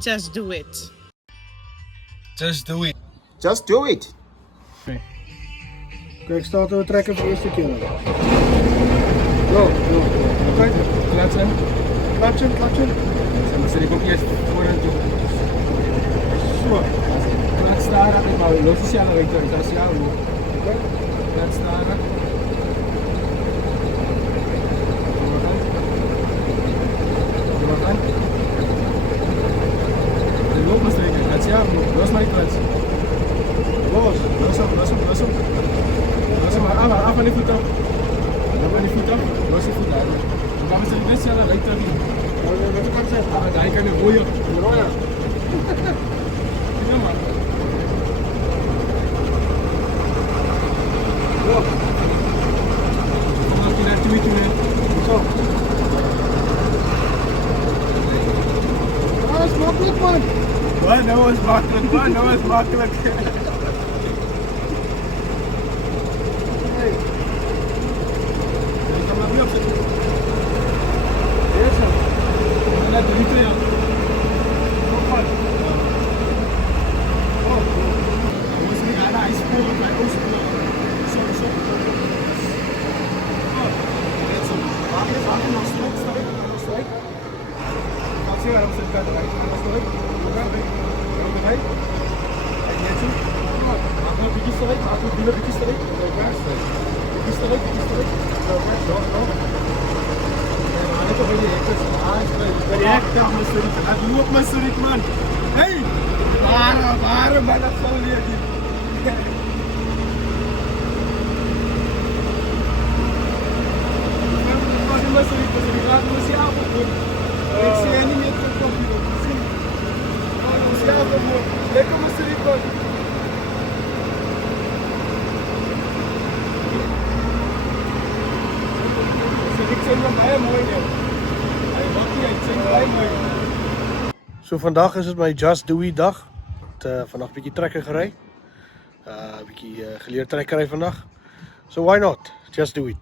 Just do it. Just do it. Just do it. Kijk, start we trekken voor de eerste keer. Go. Oké. Klatsen. Klatschen. Dan zet ik ook eerst voor en toe. Zo. Laat staan, maar los is jou, weet je, dat is jou. Laat staan. Loop maar steken, dat is jou. Los maar die klats. Los hem. Af van die voet af. Los die voet uit. Dan gaan we ze net zelf uit terug. Wat kan ik zeggen? Daar kan je rooien. Ja man. Kom nog naar twee toe. Zo. Dat is makkelijk, man. Wat? Dat was makkelijk, man. Dat was makkelijk. Hey. Ik kan maar niet opzetten. Eerst. Net de liefde, ja. Hij is voor bij ons. Zo. Wacht nog strijk. Ik ga zien waarom ze het kan eruit. Strijk. Erbij. En net zo. Maak nog een beetje strijk. Maak nog een beetje strijk. Beetje strijk. Net op je hek. Bij die hek, dag mijn sturik. Laat nu op mijn sturik, man. Hey! Waarom? Maar dat gaan we weer niet. Laat me zien af en toe. Ik zie je niet meer terugkomen. Zie af en toe. Lekker mijn sturik, man. Ik zeg nog heel mooi, nee. Ik zeg nog heel mooi. Zo, vandaag is het mijn Just Do It dag. Vandaag een beetje trekken gereden. Een beetje geleerd trekken vandaag. So why not? Just do it.